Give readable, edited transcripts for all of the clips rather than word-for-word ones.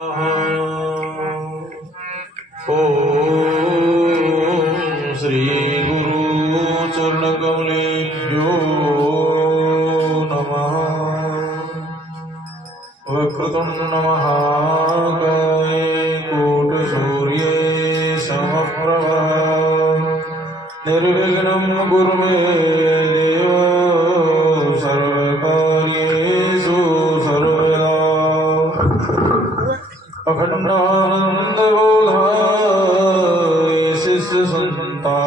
ओम श्री गुरु चरण कमलेभ्यो नमः। वक्रतुंड महाकाय कोटिसूर्ये समप्रभा निर्विघ्नं कुरु मे देव सर्वकार्येषु सर्वदा। अखंडानंद बोधाय शिष्य संतापहारिणे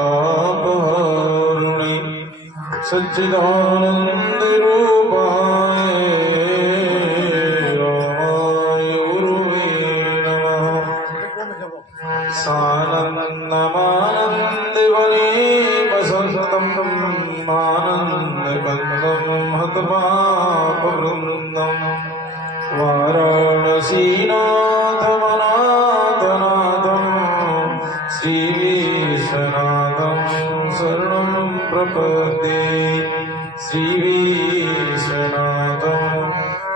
सच्चिदानंद रूपाय रामाय गुरुवे नमः। सानंदमानंद बने वसंतम आनंद कंदम हतपाप वृंदम वाराणसीनाथमनाथनाथं श्रीविश्वनाथं शरणं प्रपद्ये। श्रीविश्वनाथं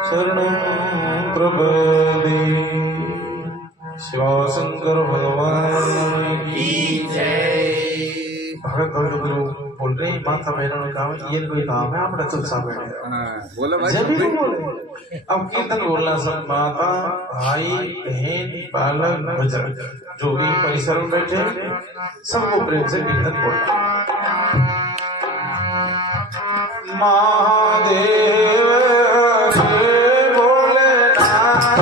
शरणं प्रपद्ये। शिवशंकर भगवान की जय। भगत गुरु बोल रहे हैं माता बहनों का ये कोई काम है। आप रचल सा बैठे बोलो भाई। जब भी बोले अब कीर्तन बोलना सब माता भाई बहन बालक बुजुर्ग जो भी परिसर में बैठे सबको प्रेम से कीर्तन बोलना। महादेव हरे भोलेनाथ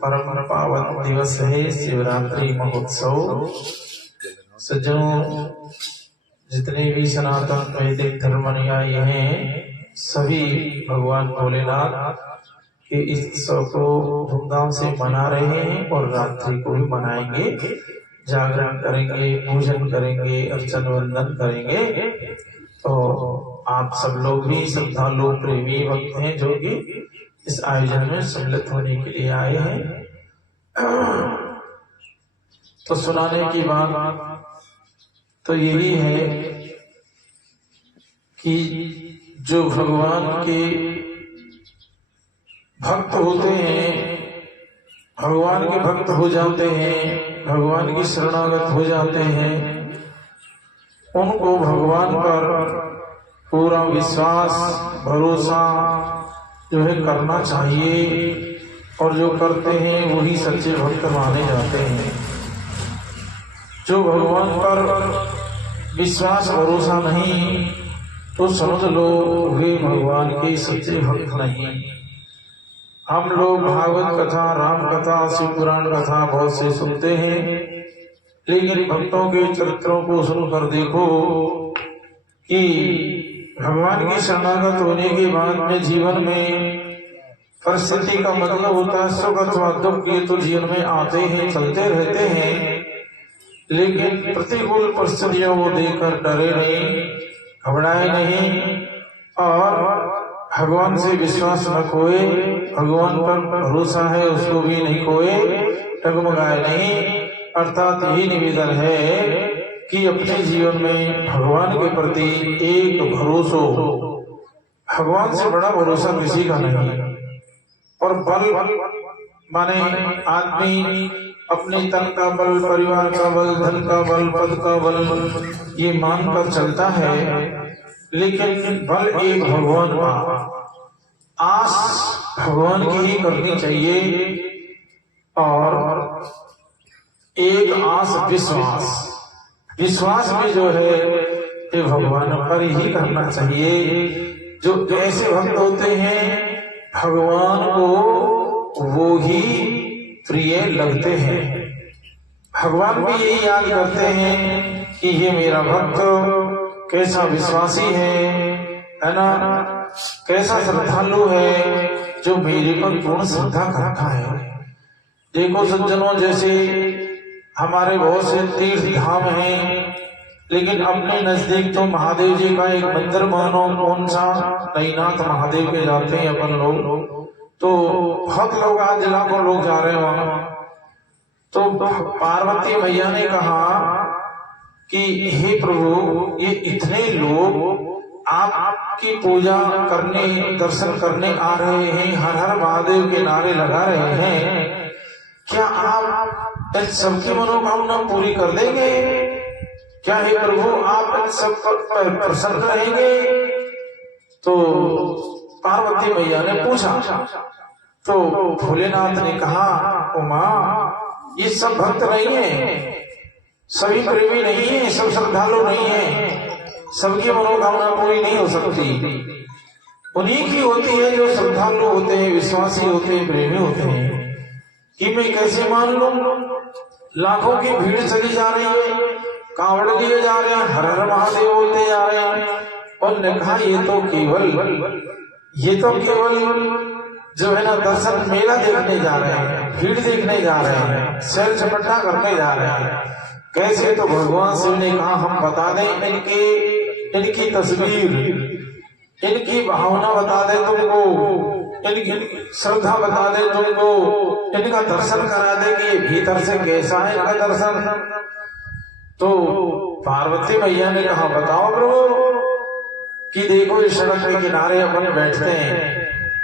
परम पावन दिवस है शिवरात्रि महोत्सव। सज्जनों जितने भी सनातन वैदिक धर्म अनुयायी हैं सभी भगवान भोलेनाथ के इस उत्सव को धूमधाम से मना रहे हैं और रात्रि को भी मनाएंगे। जागरण करेंगे, पूजन करेंगे, अर्चन वंदन करेंगे। तो आप सब लोग भी श्रद्धालु प्रेमी भक्त हैं जो कि इस आयोजन में सम्मिलित होने के लिए आए हैं। तो सुनाने की बात तो यही है कि जो भगवान के भक्त होते हैं, भगवान के भक्त हो जाते हैं, भगवान की शरणागत हो जाते हैं, उनको भगवान पर पूरा विश्वास भरोसा जो है करना चाहिए, और जो करते हैं वही सच्चे भक्त माने जाते हैं। जो भगवान पर विश्वास भरोसा नहीं तो समझ लो वे भगवान के सच्चे भक्त नहीं। हम लोग भागवत कथा, राम कथा, शिव पुराण कथा बहुत से सुनते हैं, लेकिन भक्तों के चरित्रों को सुनकर देखो कि भगवान की शरणागत होने के बाद में जीवन में परिस्थिति का मतलब होता है सुख अथवा दुख, ये तो जीवन में आते हैं, चलते रहते हैं, लेकिन प्रतिकूल परिस्थितियों को देखकर डरे नहीं, घबराए नहीं, और भगवान से विश्वास न खोए, भगवान पर भरोसा है उसको भी नहीं खोए, डगमगाए नहीं। अर्थात यही निवेदन है कि अपने जीवन में भगवान के प्रति एक भरोसा, भगवान से बड़ा भरोसा किसी का नहीं। और बल माने आदमी अपने तन का बल, परिवार का बल, धन का बल, पद का बल ये मानकर चलता है, लेकिन बल एक भगवान का, आस भगवान की ही करनी चाहिए, और एक आस विश्वास, विश्वास में जो है ये भगवान पर ही करना चाहिए। जो ऐसे भक्त होते हैं भगवान को वो ही प्रिय लगते हैं, भगवान भी यही याद करते हैं कि ये मेरा भक्त कैसा विश्वासी है ना, कैसा श्रद्धालु है, जो मेरे पर पूर्ण श्रद्धा करता है। देखो सज्जनों, जैसे हमारे बहुत से तीर्थ धाम हैं, लेकिन अपने नजदीक तो महादेव जी का एक मंदिर मानो, कौन सा, नईनाथ महादेव के जाते हैं अपन लोग, तो बहुत लोग, आज लाखों लोग जा रहे हैं वहां। तो पार्वती मैया ने कहा कि हे प्रभु, ये इतने लोग आपकी पूजा करने, दर्शन करने आ रहे हैं, हर हर महादेव के नारे लगा रहे हैं, क्या आप सबकी मनोकामना पूरी कर देंगे? क्या हे प्रभु आप सब पर प्रसन्न रहेंगे? तो पार्वती मैया ने पूछा, तो भोलेनाथ ने कहा, उमा ये सब भक्त नहीं है, सभी प्रेमी नहीं है, सब श्रद्धालु नहीं है, सबकी मनोकामना पूरी नहीं हो सकती, उन्हीं की होती है जो श्रद्धालु होते हैं, विश्वासी होते हैं, प्रेमी होते हैं। कि मैं कैसे मान लूं, लाखों की भीड़ चली जा रही है, कांवड़ दिए जा रहे हैं, हर हर महादेव बोलते जा रहे हैं, और ने कहा ये तो केवल जो है ना दर्शन मेला देखने जा रहे हैं, भीड़ देखने जा रहे हैं, सैर सपाटा करने जा रहे हैं। कैसे? तो भगवान शिव ने कहा हम बता दें इनकी तस्वीर, इनकी भावना बता दें तुमको, इनकी श्रद्धा बता दें तुमको, इनका दर्शन करा दे कि भीतर से कैसा है इनका दर्शन। तो पार्वती मैया ने कहा बताओ प्रभु, कि देखो इस सड़क के किनारे अपन बैठते हैं,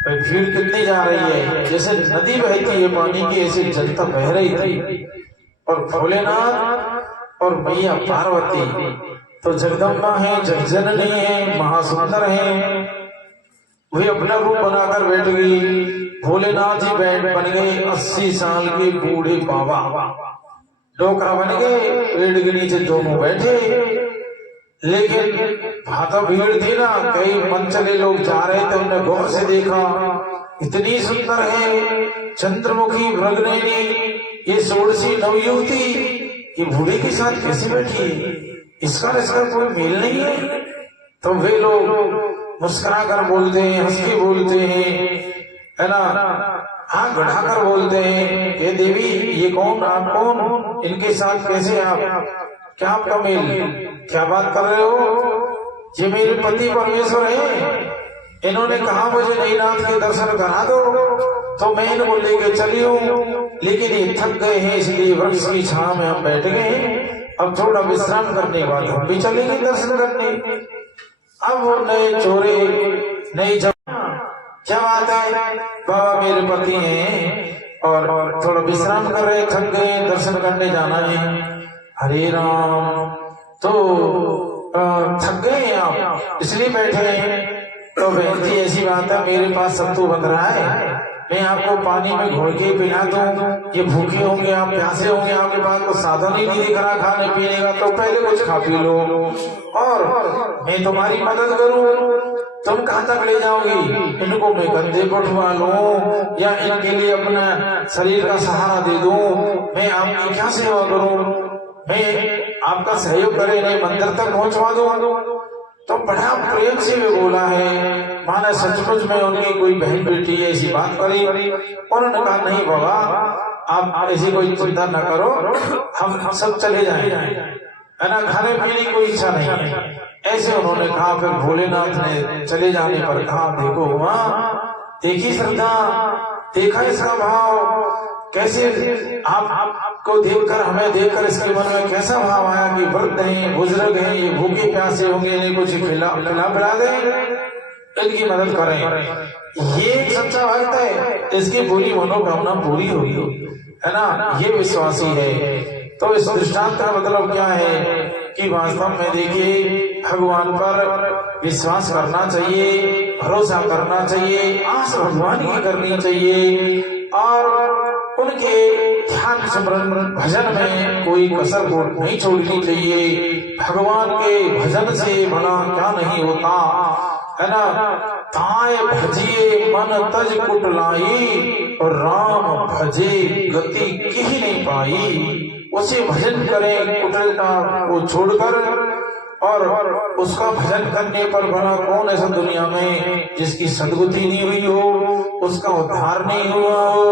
भीड़ कितनी जा रही है, जैसे नदी बहती है पानी की, ऐसी जनता बह रही थी। और भोलेनाथ और मैया पार्वती तो जगदम्बा है, जगजननी है, महासुंदर है, वही अपना रूप बनाकर बैठ गई। भोलेनाथ ही बन गए 80 साल के बूढ़े बाबा, डोकरा बन गए, पेड़ के नीचे दोनों बैठे। लेकिन भाता भीड़ थी ना, कई मनचले लोग जा रहे थे, उन्होंने गौर से देखा, इतनी सुंदर है चंद्रमुखी भृगनयनी, ये षोडशी नवयुवती, ये बूढ़े के साथ कैसे बैठी है, इसका कोई मेल नहीं है। तो वे लोग मुस्कुरा कर बोलते हैं, हंस के बोलते हैं, है ना, हाँ गढ़ाकर बोलते हैं, हे देवी ये कौन, आप कौन, इनके साथ कैसे आप, क्या आपका मेल, क्या बात कर रहे हो, ये मेरे पति परमेश्वर है, इन्होंने कहा मुझे नईनाथ के दर्शन करा दो, तो मैं इनको लेके चली हूँ, लेकिन ये थक गए हैं, इसलिए वृक्ष की छांव में हम बैठ गए हैं, अब थोड़ा विश्राम करने के बाद हम भी चलेंगे दर्शन करने। अब वो नए चोरे, नई जवान क्या बात है? बाबा मेरे पति हैं और थोड़ा विश्राम कर रहे, थक गए, दर्शन करने जाना है। हरे राम, तो थक गए हैं आप इसलिए बैठे हैं? तो बहन जी ऐसी बात है, मेरे पास सत्तू बन रहा है, मैं आपको पानी में घोल के पिला दूं। ये भूखे होंगे, आप प्यासे होंगे, आपके पास कुछ साधन ही नहीं दिख रहा खाने पीने का, तो पहले कुछ खा पी लो और मैं तुम्हारी मदद करूं। तुम कहाँ तक ले जाओगी? इनको मैं कंधे पर उठवा लूं या इनके लिए अपना शरीर का सहारा दे दूं? मैं आपकी क्या सेवा करूं? मैं आपका सहयोग करे नहीं, मंदिर तक पहुंचवा दूं? तो बड़ा प्रेम से वे बोला है, माने सचमुच में उनकी कोई बहन बेटी ऐसी बात करी। उन्होंने कहा नहीं बाबा, आप ऐसी कोई चिंता न करो, हम सब चले जाएंगे, है ना, खाने पीने की कोई इच्छा नहीं है। ऐसे उन्होंने कहा। फिर भोलेनाथ ने चले जाने पर कहा, देखो माँ, देखी श्रद्धा, देखा इसका भाव, कैसे आपको देखकर, हमें देखकर इसके मन में कैसा भाव आया कि वृद्ध हैं, बुजुर्ग हैं, ये भूखे प्यासे होंगे, इन्हें कुछ खिला पिला दें, इनकी मदद करें। ये सच्चा भक्त है, इसकी पूरी मनोकामना पूरी होगी, है ना, ये विश्वासी है। तो इस दृष्टांत का मतलब क्या है कि वास्तव में देखिए भगवान पर विश्वास करना चाहिए, भरोसा करना चाहिए, आस भगवान की करनी चाहिए और उनके ध्यान स्मरण भजन में कोई कसर नहीं छोड़नी चाहिए। भगवान के भजन से भला क्या नहीं होता, है ना। ताय भजिए मन तज कुटलाई और राम भजे गति की नहीं पाई। उसे भजन करें कुटिलता को छोड़कर, और उसका भजन करने पर भला कौन ऐसा दुनिया में जिसकी सदगति नहीं हुई हो, उसका उद्धार नहीं हुआ हो,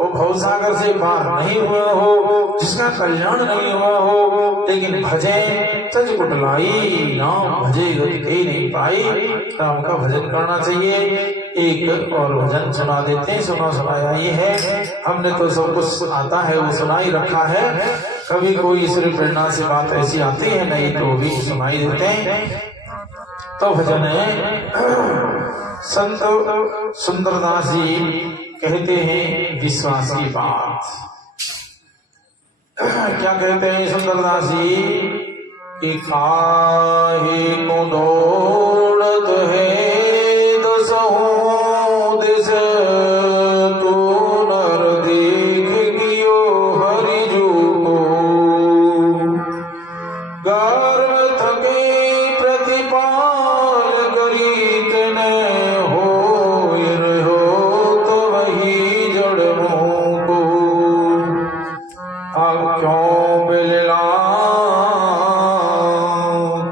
वो भवसागर से पार नहीं हुआ हो, जिसका कल्याण नहीं हुआ हो। लेकिन भजे तज कुटलाई, नाम भजे गति नहीं पाई। राम का भजन करना चाहिए। एक और भजन सुना देते हैं, सुनाया ये है, हमने तो सब कुछ आता है वो सुना ही रखा है, कभी कोई ईश्वरी प्रेरणा से बात ऐसी आती है नहीं तो भी सुनाई देते हैं। तो भजन है, संत सुंदरदास जी कहते हैं विश्वास की बात। क्या कहते हैं सुंदरदास जी कि काहे को दौड़त है दसों दिस, तू नर देख गियो हरिजू को, गर्व थके प्रतिपाल करी तने हो तो वही जड़ को। अब क्यों बिलला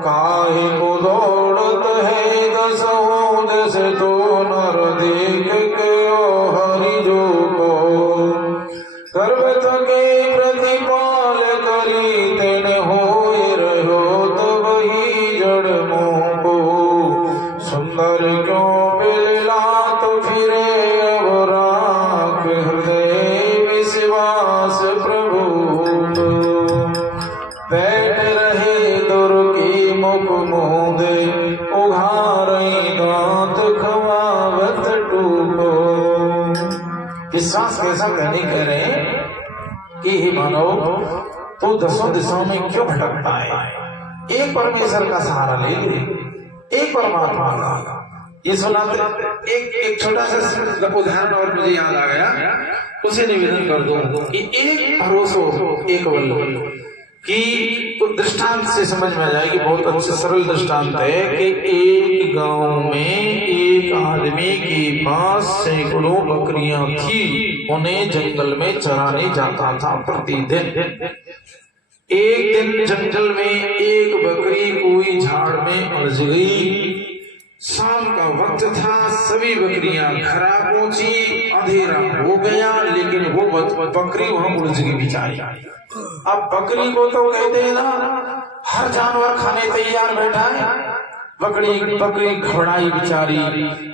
काहे को दौड़त है दसों दिस, तो नर देख के हरिजू को, गर्व थके प्रतिपाल करी तेने हो तो वही जड़ को। सुंदर क्यों बिलला तो फिरे अब राख हृदय विश्वास प्रभु, बैठ रहे दुर्गी मुख मोदे उघारई दांत खवावत टूको। विश्वास कैसा करने कह रहे कि हे मानव, तू दसों दिशाओं में क्यों भटकता है? एक परमेश्वर का सहारा ले ले, एक परमात्मा का। ये सुनाते एक छोटा सा उदाहरण और मुझे याद आ गया, उसे निवेदन कर दूं कि एक भरोसो एक बल कि तो दृष्टांत से समझ में आ जाएगी। बहुत अच्छा सरल दृष्टांत है कि एक गांव में एक आदमी के पास सैकड़ों बकरियां थी, उन्हें जंगल में चराने जाता था प्रतिदिन। एक दिन जंगल में एक बकरी कोई झाड़ में उलझ गई। शाम का वक्त था, सभी बकरियां घर आ पहुंची, अंधेरा हो गया, लेकिन वो बकरी वहां उलझ गई बेचारी। अब बकरी को तो कहते हैं ना, हर जानवर खाने तैयार बैठा है, बकरी घबराई बेचारी,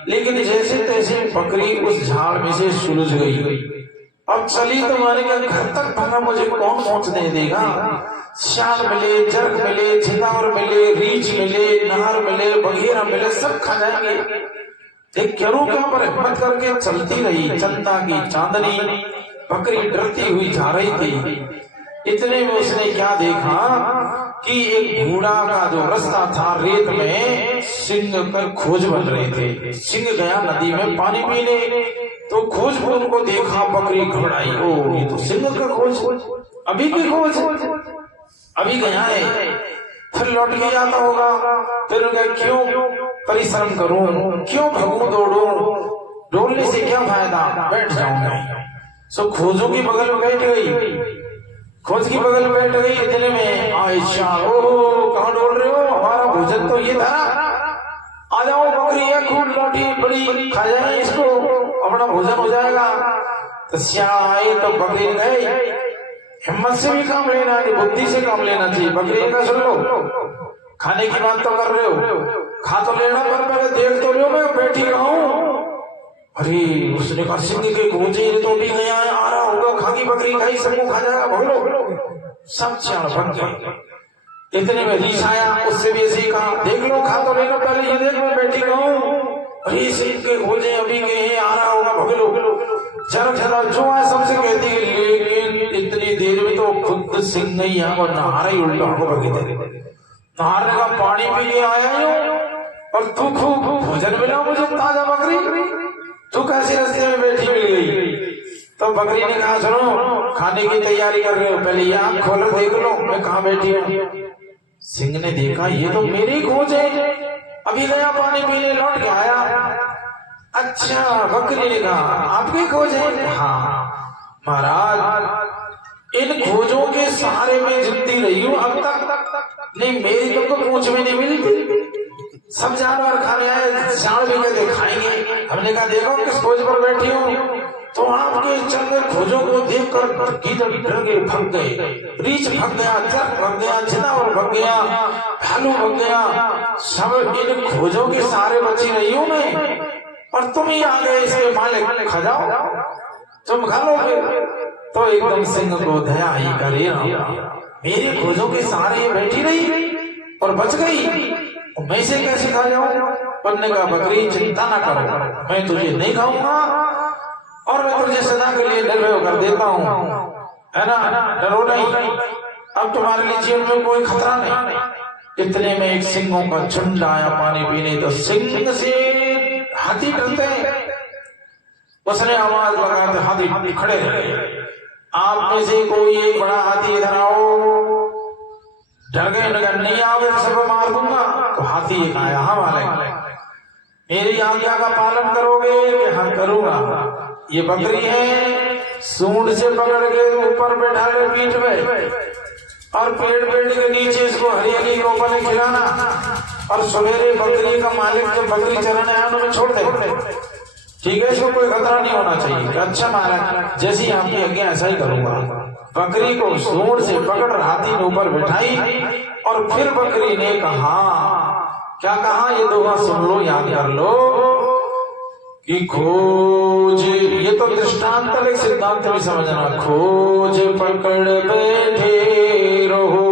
लेकिन जैसे तैसे बकरी उस झाड़ में से सुलझ गई। अब चली तो मारे घर तक भला मुझे कौन पहुंचने देगा। श्याल मिले, जर्ग मिले, झिंदावर मिले, रीछ मिले, नहर मिले, बघेरा मिले, सब खा जाएंगे। एक क्यों पर हिम्मत करके चलती रही। चंदा की चांदनी बकरी डरती हुई जा रही थी। इतने में उसने क्या देखा कि एक बूढ़ा का जो रास्ता था रेत में सिंह कर खोज बन रहे थे। सिंह गया नदी में पानी पीने, तो खोज को देखा, बकरी घबराई, ओ ये तो सिंह का खोज, अभी की खोज, अभी गया है, फिर लौट के आता होगा। फिर क्यों परिश्रम करूं, क्यों भगूं दौड़ूं, डोलने से क्या फायदा, बैठ जाऊंगा। सो खोजों की बगल में बैठ गई, खोज की बगल में बैठ गई। इतने में आयशा, ओ कहाँ डोल रहे हो, हमारा भोजन तो ये था, आ जाओ, बकरी है खूब लौटी बड़ी, खा जाए इसको, अपना भोजन हो जाएगा। तो श्याम आए तो बकरी गई, हिम्मत से भी काम लेना है, बुद्धि से काम लेना चाहिए। बकरी का सुन लो, खाने की बात तो कर रहे हो, खा तो लेना, पर पहले देख तो लो, मैं बैठी रहा हूं। अरे उसने कहा सिंह के खोजे तो भी गया है, आ रहा होगा, खाकी बकरी खाई, सबको खा जाएगा, भगलो। सब चाण बन गए। इतने में रीछ आया, उससे भी ऐसे ही कहा, देख लो, खा तो लेना, पहले ये देख, मैं बैठी रहूं। अरे सिंह के खोजे अभी गए, आ रहा होगा, भगलो। जरा जरा जो है सबसे कहती है, लेकिन इतनी देर में तो खुद सिंह नहीं है, और नहा रही उल्टा हो बगे, नहाने का पानी पी के आया हूं, और तू खूब भोजन मिला मुझे ताजा बकरी, तू कैसे रास्ते में बैठी मिल गई। तो बकरी ने कहा, सुनो, खाने की तैयारी कर रहे हो, पहले ये आंख खोलो, देख लो मैं कहाँ बैठी हूँ। सिंह ने देखा, ये तो मेरी खोज है, अभी गया पानी पीने, लौट के आया। अच्छा, बकरी ने कहा, आपकी खोज है? हाँ महाराज, इन खोजों के सहारे में जिंदी रही हूँ अब तक, नहीं मेरी तो पूछ में नहीं मिलती, सब जानवर खाने आए, सांड भी कहते खाएंगे। हमने कहा देखो किस खोज पर बैठी हूँ, तो आपके चंद्र खोजों को देखकर गीदड़ डर गए, भाग गए, रीछ भाग गया, चर भाग गया, जनावर भाग गया, भालू भाग गया, सब इन खोजों के सहारे बची रही हूँ मैं, और तुम ही आ गए इसके मालिक, खा जाओ, तुम खा लो। तो एकदम सिंह को दया ही करे, मेरे खोजों के सहारे ये बैठी रही और बच गई, मैं इसे कैसे खा जाऊं। पन्ने का बकरी चिंता ना करो, मैं तुझे नहीं खाऊंगा, और मैं तुझे सदा के लिए निर्भय कर देता हूँ, है ना, डरो नहीं, अब तुम्हारे लिए जीवन में कोई खतरा नहीं। इतने में एक सिंहों का झुंड आया पानी पीने, तो सिंह से हाथी डरते हैं, उसने आवाज लगाते हाथी खड़े रहे, आप में से कोई एक बड़ा हाथी इधर आओ। डर गए, नहीं आओगे सब मार दूंगा। तो हाथी एक आया, हाँ मालिक, मेरी आज्ञा का पालन करोगे कि हाँ करूंगा। ये बकरी है, सूंड से पकड़ के ऊपर बैठा ले पीठ में, और पेड़ के नीचे इसको हरी हरी रोपने खिलाना, और सवेरे बकरी का मालिक जब बकरी चराने आया में छोड़ दे, ठीक है, इसको कोई खतरा नहीं होना चाहिए। अच्छा महाराज, जैसी आपकी आज्ञा ऐसा ही करूंगा। बकरी को सूंड से पकड़ हाथी ने ऊपर बिठाई, और फिर बकरी ने कहा, क्या कहा, ये दोहा सुन लो, याद कर लो, कि खोज, ये तो दृष्टांत एक सिद्धांत भी समझना, खोज पकड़ बैठे रहो,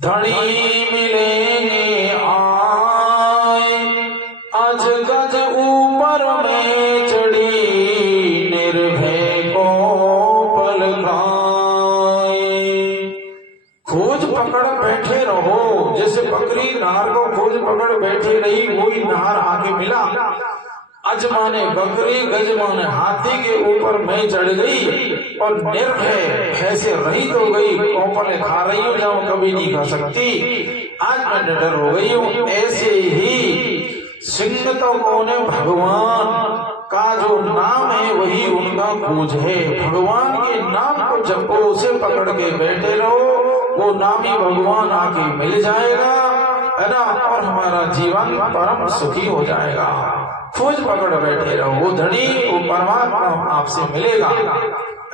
धनी मिलेंगे आए, आज गज ऊपर में चढ़ी, निर्भय को पल खाए। खोज पकड़ बैठे रहो, जैसे बकरी नार को खोज पकड़ बैठी रही, वही नार आगे मिला, अजमाने बकरी गजमाने हाथी के ऊपर मैं चढ़ गई, और निर्भय ऐसे रहित हो गई, कौपले खा रही हूँ जब कभी नहीं खा सकती, आज मैं निडर हो गई हूँ। ऐसे ही सिंह तो कौन है, भगवान का जो नाम है वही उनका खोज है। भगवान के नाम को जपो, उसे पकड़ के बैठे रहो, वो नामी भगवान आके मिल जाएगा, है ना, और हमारा जीवन परम सुखी हो जाएगा। खोज पकड़ बैठे रहो, वो धनी, वो परमात्मा आपसे मिलेगा,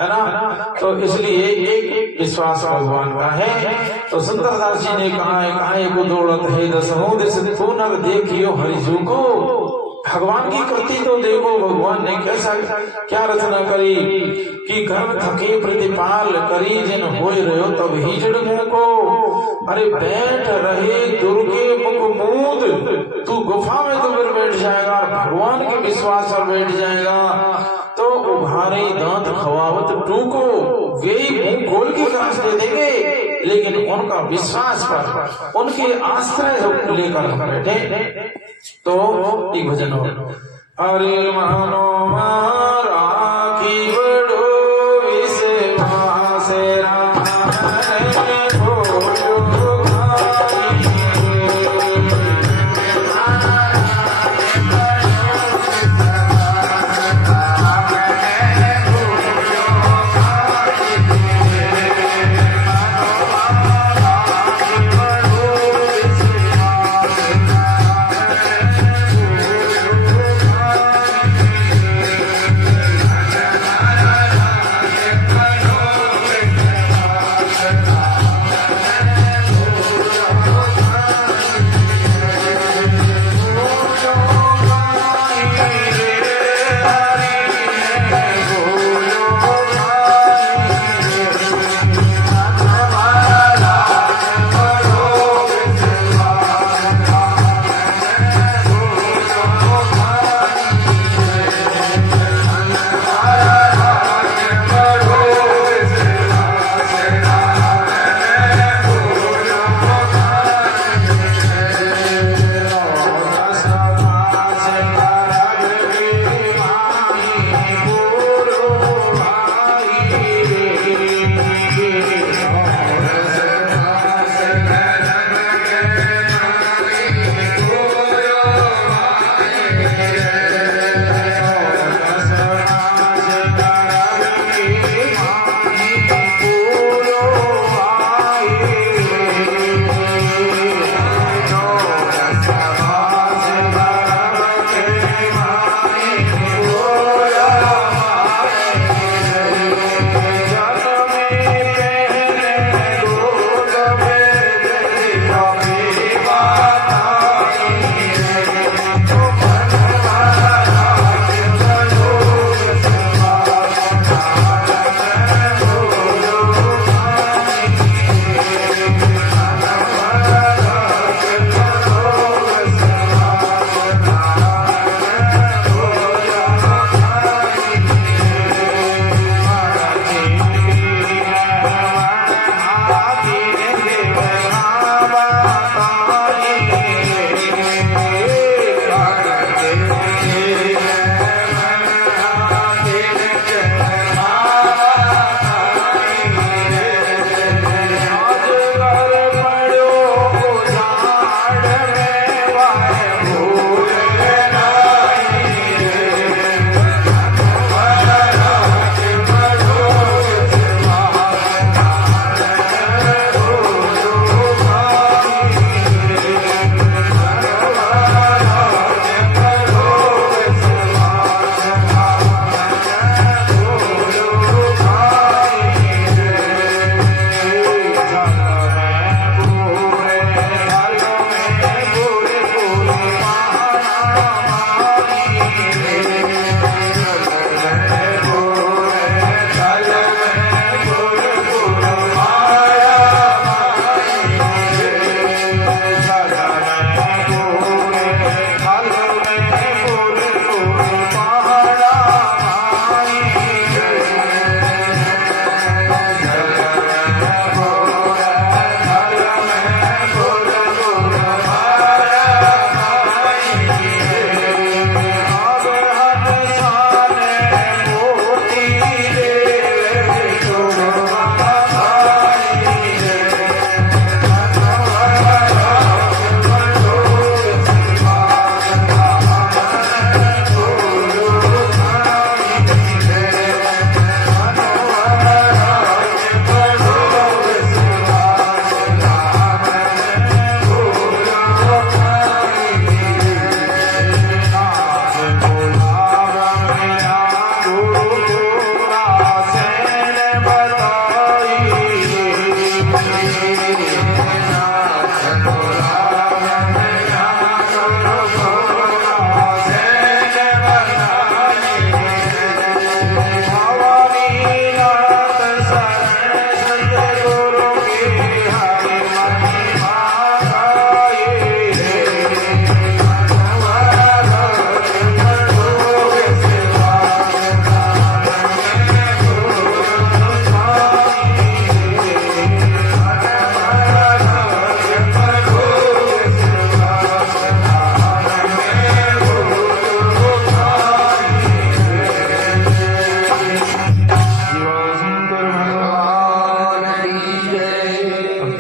है ना। तो इसलिए एक विश्वास भगवान का है। तो सुंदरदास जी ने कहा है, काहे को दौड़त है दसहों दिस, तू नर देखियो हरिजू को, भगवान की कृति तो देखो, भगवान ने कैसा क्या रचना करी कि घर थके प्रतिपाल करी जिन होय रहो तब ही जड़ मुंह को। अरे बैठ रहे दुर्गे मुख मूंद, तू गुफा में तो फिर बैठ जाएगा और भगवान के विश्वास पर बैठ जाएगा तो उभारे दांत खवावत टूको, वे मुंह खोल के घास दे देंगे, लेकिन उनका विश्वास पर उनके आश्रय लेकर बैठे। तो एक भजन हो, अरे मानो मारा की बड़ो विश्वास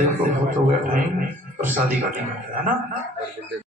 दिन को बहुत हो गया टाइम, प्रसादी का टाइम है ना।